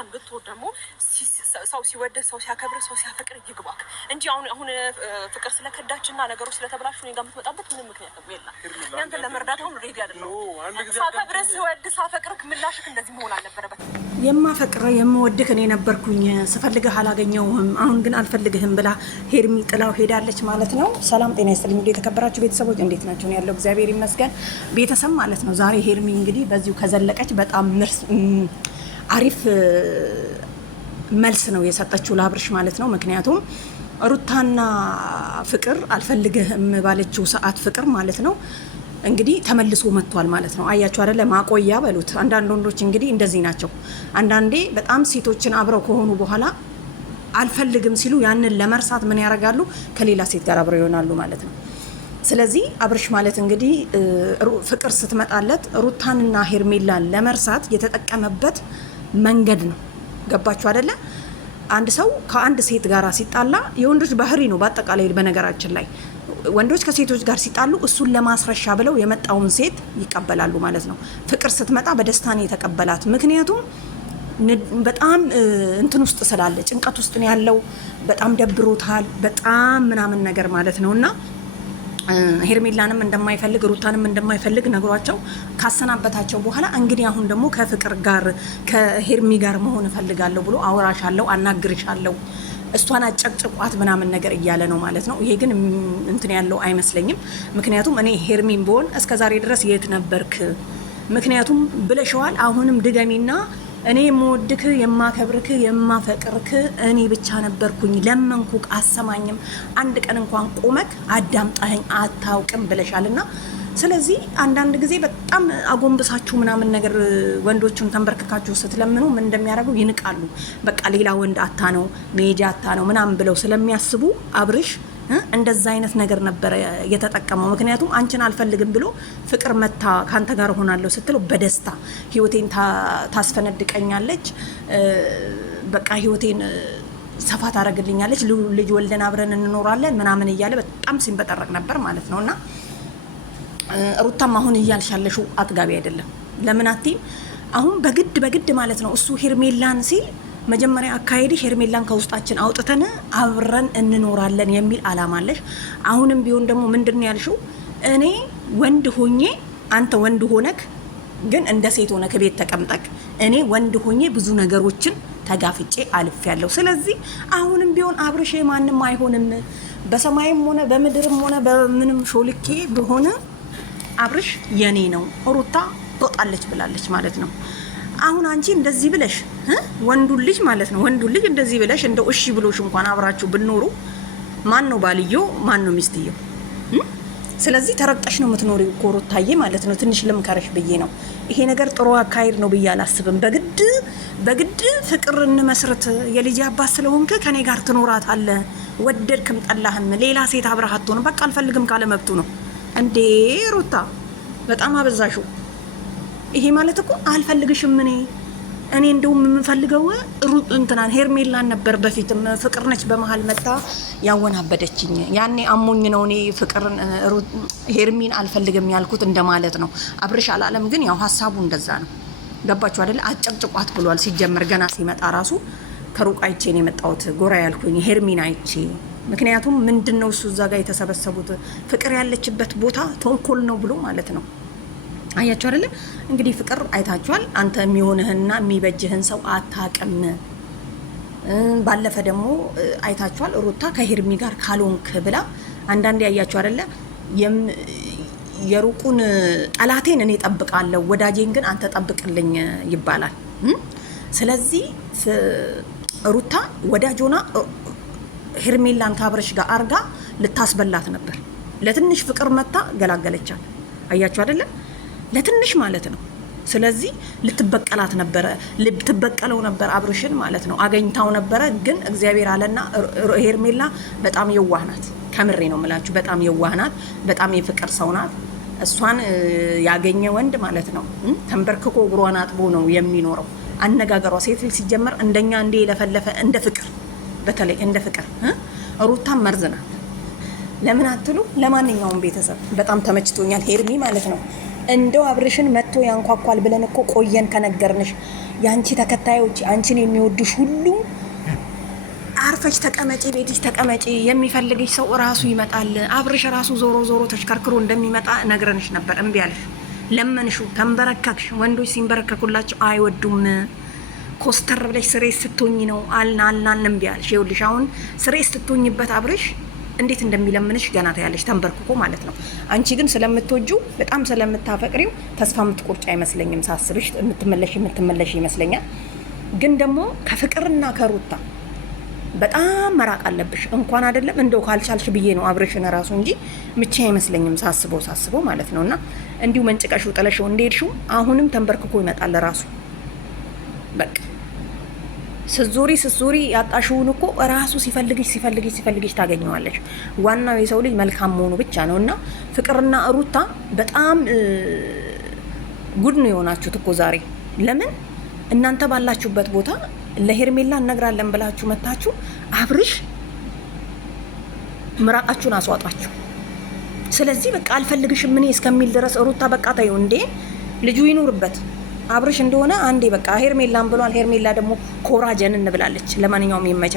አንተም ብትወድ ደግሞ ሰው ሲወድ ሰው ሲያከብር ሰው ሲያፈቅር ይግባክ እንጂ አሁን ፍቅር ስለከዳችና ነገሮች ስለተበላሹ ነው የምትመጣበት ምንም ምክንያት የለም። ያንተ ለመርዳት አሁን ሬዲ አይደለም። ሳከብር ስወድ ሳፈቅርክ ምላሽክ እንደዚህ መሆን አልነበረበት። የማፈቅር የምወድክ እኔ ነበርኩኝ ስፈልግህ አላገኘውህም አሁን ግን አልፈልግህም ብላ ሄርሚ ጥላው ሄዳለች ማለት ነው። ሰላም ጤና ይስጥልኝ የተከበራችሁ ቤተሰቦች እንዴት ናችሁ? ያለው እግዚአብሔር ይመስገን ቤተሰብ ማለት ነው። ዛሬ ሄርሚ እንግዲህ በዚሁ ከዘለቀች በጣም አሪፍ መልስ ነው የሰጠችው ለአብርሽ ማለት ነው። ምክንያቱም ሩታና ፍቅር አልፈልግህም ባለችው ሰዓት ፍቅር ማለት ነው እንግዲህ ተመልሶ መጥቷል ማለት ነው። አያችሁ አይደለ? ማቆያ በሉት። አንዳንድ ወንዶች እንግዲህ እንደዚህ ናቸው። አንዳንዴ በጣም ሴቶችን አብረው ከሆኑ በኋላ አልፈልግም ሲሉ ያንን ለመርሳት ምን ያደርጋሉ? ከሌላ ሴት ጋር አብረው ይሆናሉ ማለት ነው። ስለዚህ አብርሽ ማለት እንግዲህ ፍቅር ስትመጣለት ሩታንና ሄርሜላን ለመርሳት የተጠቀመበት መንገድ ነው። ገባችሁ አይደለ? አንድ ሰው ከአንድ ሴት ጋር ሲጣላ የወንዶች ባህሪ ነው በአጠቃላይ። በነገራችን ላይ ወንዶች ከሴቶች ጋር ሲጣሉ እሱን ለማስረሻ ብለው የመጣውን ሴት ይቀበላሉ ማለት ነው። ፍቅር ስትመጣ በደስታ ነው የተቀበላት። ምክንያቱም በጣም እንትን ውስጥ ስላለ ጭንቀት ውስጥ ነው ያለው። በጣም ደብሮታል በጣም ምናምን ነገር ማለት ነውና ሄርሜላንም እንደማይፈልግ ሩታንም እንደማይፈልግ ነግሯቸው ካሰናበታቸው በኋላ እንግዲህ አሁን ደግሞ ከፍቅር ጋር ከሄርሚ ጋር መሆን እፈልጋለሁ ብሎ አወራሻለሁ፣ አናግርሻለሁ፣ እሷን አጨቅጭቋት ምናምን ነገር እያለ ነው ማለት ነው። ይሄ ግን እንትን ያለው አይመስለኝም። ምክንያቱም እኔ ሄርሚን ብሆን እስከዛሬ ድረስ የት ነበርክ? ምክንያቱም ብለሽዋል። አሁንም ድገሚና እኔ የምወድክ የማከብርክ የማፈቅርክ እኔ ብቻ ነበርኩኝ። ለመንኩክ አሰማኝም። አንድ ቀን እንኳን ቆመክ አዳምጣኸኝ አታውቅም ብለሻልና ስለዚህ አንዳንድ ጊዜ በጣም አጎንብሳችሁ ምናምን ነገር ወንዶቹን ተንበርክካችሁ ስትለምኑ ምን እንደሚያደርጉ ይንቃሉ። በቃ ሌላ ወንድ አታ ነው ሜጃ አታ ነው ምናምን ብለው ስለሚያስቡ አብርሽ እንደዛ አይነት ነገር ነበር የተጠቀመው። ምክንያቱም አንቺን አልፈልግም ብሎ ፍቅር መታ ካንተ ጋር ሆናለሁ ስትለው በደስታ ህይወቴን ታስፈነድቀኛለች፣ በቃ ህይወቴን ሰፋ ታደርግልኛለች፣ ልጅ ወልደን አብረን እንኖራለን ምናምን እያለ በጣም ሲንበጠረቅ ነበር ማለት ነውና ሩታም አሁን እያልሻለሽው አጥጋቢ አይደለም። ለምን አትይም? አሁን በግድ ማለት ነው እሱ ሄርሜላን ሲል መጀመሪያ አካሄድ ሄርሜላን ከውስጣችን አውጥተን አብረን እንኖራለን የሚል አላማ አለሽ። አሁንም ቢሆን ደግሞ ምንድን ያልሽው እኔ ወንድ ሆኜ አንተ ወንድ ሆነክ ግን እንደ ሴት ሆነክ ቤት ተቀምጠክ እኔ ወንድ ሆኜ ብዙ ነገሮችን ተጋፍጬ አልፌያለሁ። ስለዚህ አሁንም ቢሆን አብርሽ ማንንም አይሆንም። በሰማይም ሆነ በምድርም ሆነ በምንም ሾልኬ በሆነ አብርሽ የኔ ነው። ሩታ ወጣለች ብላለች ማለት ነው። አሁን አንቺ እንደዚህ ብለሽ ወንዱን ልጅ ማለት ነው ወንዱን ልጅ እንደዚህ ብለሽ እንደው እሺ ብሎሽ እንኳን አብራችሁ ብትኖሩ ማን ነው ባልየው? ማን ነው ሚስትየው? ስለዚህ ተረቅጠሽ ነው የምትኖሪው እኮ ሩታዬ ማለት ነው። ትንሽ ልምከረሽ ብዬ ነው። ይሄ ነገር ጥሩ አካሄድ ነው ብዬ አላስብም። በግድ ፍቅር እንመስርት የልጅ አባት ስለሆንክ ከኔ ጋር ትኖራታለህ ወደድክም ጠላህም ሌላ ሴት አብረሃት ነው በቃ አልፈልግም ካለ መብቱ ነው እንዴ። ሩታ በጣም አበዛሽው። ይሄ ማለት እኮ አልፈልግሽም እኔ እንደውም የምፈልገው እንትናን ሄርሜላን ነበር። በፊትም ፍቅር ነች በመሃል መጣ ያወናበደችኝ። ያኔ አሞኝ ነው እኔ ፍቅርን ሄርሚን አልፈልግም ያልኩት እንደማለት ነው። አብርሽ አላለም ግን ያው ሐሳቡ እንደዛ ነው። ገባችሁ አይደል? አጨቅጭቋት ብሏል። ሲጀመር ገና ሲመጣ ራሱ ከሩቅ አይቼ ነው የመጣሁት ጎራ ያልኩኝ ሄርሚን አይቼ። ምክንያቱም ምንድነው እሱ እዛ ጋር የተሰበሰቡት ፍቅር ያለችበት ቦታ ተንኮል ነው ብሎ ማለት ነው። አያችሁ አይደለ? እንግዲህ ፍቅር አይታችኋል። አንተ የሚሆንህና የሚበጅህን ሰው አታውቅም። ባለፈ ደግሞ አይታችኋል ሩታ ከሄርሚ ጋር ካልሆንክ ብላ አንዳንዴ አያችሁ አይደለ? የሩቁን ጠላቴን እኔ ጠብቃለሁ ወዳጄን ግን አንተ ጠብቅልኝ ይባላል። ስለዚህ ሩታ ወዳጆና ሄርሜላን ካብረሽ ጋር አርጋ ልታስበላት ነበር። ለትንሽ ፍቅር መታ ገላገለቻት። አያችሁ አይደለ? ለትንሽ ማለት ነው። ስለዚህ ልትበቀላት ነበረ፣ ልትበቀለው ነበር አብርሽን ማለት ነው። አገኝታው ነበረ ግን እግዚአብሔር አለና ሄርሜላ በጣም የዋህ ናት። ከምሬ ነው የምላችሁ። በጣም የዋህ ናት። በጣም የፍቅር ሰው ናት። እሷን ያገኘ ወንድ ማለት ነው ተንበርክኮ እግሯን አጥቦ ነው የሚኖረው። አነጋገሯ ሴት ልጅ ሲጀመር እንደኛ እንደ ለፈለፈ እንደ ፍቅር በተለይ እንደ ፍቅር ሩታ መርዝ ናት። ለምን አትሉ? ለማንኛውም ቤተሰብ በጣም ተመችቶኛል ሄርሚ ማለት ነው። እንደው አብርሽን መጥቶ ያንኳኳል ብለን እኮ ቆየን ከነገርንሽ። ያንቺ ተከታዮች አንቺን የሚወዱሽ ሁሉ አርፈሽ ተቀመጪ፣ ቤትሽ ተቀመጪ። የሚፈልግሽ ሰው ራሱ ይመጣል። አብርሽ ራሱ ዞሮ ዞሮ ተሽከርክሮ እንደሚመጣ ነግረንሽ ነበር። እምቢ አለሽ። ለመንሹ፣ ተንበረከክሽ። ወንዶች ሲንበረከኩላቸው አይወዱም። ኮስተር ብለሽ ስሬስ ስትሆኝ ነው አልናን እምቢ አለሽ። ይኸውልሽ አሁን ስሬስ ስትሆኝበት አብርሽ እንዴት እንደሚለምንሽ ገና ታያለሽ፣ ተንበርክኮ ማለት ነው። አንቺ ግን ስለምትወጁ በጣም ስለምታፈቅሪው ተስፋ የምትቆርጭ አይመስለኝም። ሳስብሽ የምትመለሽ ይመስለኛል። ግን ደግሞ ከፍቅርና ከሩታ በጣም መራቅ አለብሽ። እንኳን አይደለም እንደው ካልቻልሽ ብዬ ነው አብርሽን ራሱ እንጂ ምቼ አይመስለኝም ሳስበው ማለት ነውና እንዲሁ መንጭቀሽው ጥለሽው እንደሄድሽው አሁንም ተንበርክኮ ይመጣል ራሱ። በቃ ስትዞሪ ያጣሽውን እኮ ራሱ ሲፈልግሽ ታገኘዋለሽ። ዋናው የሰው ልጅ መልካም መሆኑ ብቻ ነውና ፍቅርና ሩታ በጣም ጉድ ነው የሆናችሁት እኮ ዛሬ። ለምን እናንተ ባላችሁበት ቦታ ለሄርሜላ እነግራለን ብላችሁ መታችሁ አብርሽ ምራቃችሁን አስዋጣችሁ። ስለዚህ በቃ አልፈልግሽም ምን እስከሚል ድረስ ሩታ በቃ ታዩ እንዴ ልጁ ይኑርበት። አብርሽ እንደሆነ አንዴ በቃ ሄርሜላን ብሏል። ሄርሜላ ደግሞ ኮራጀን እንብላለች። ለማንኛውም ይመቻል።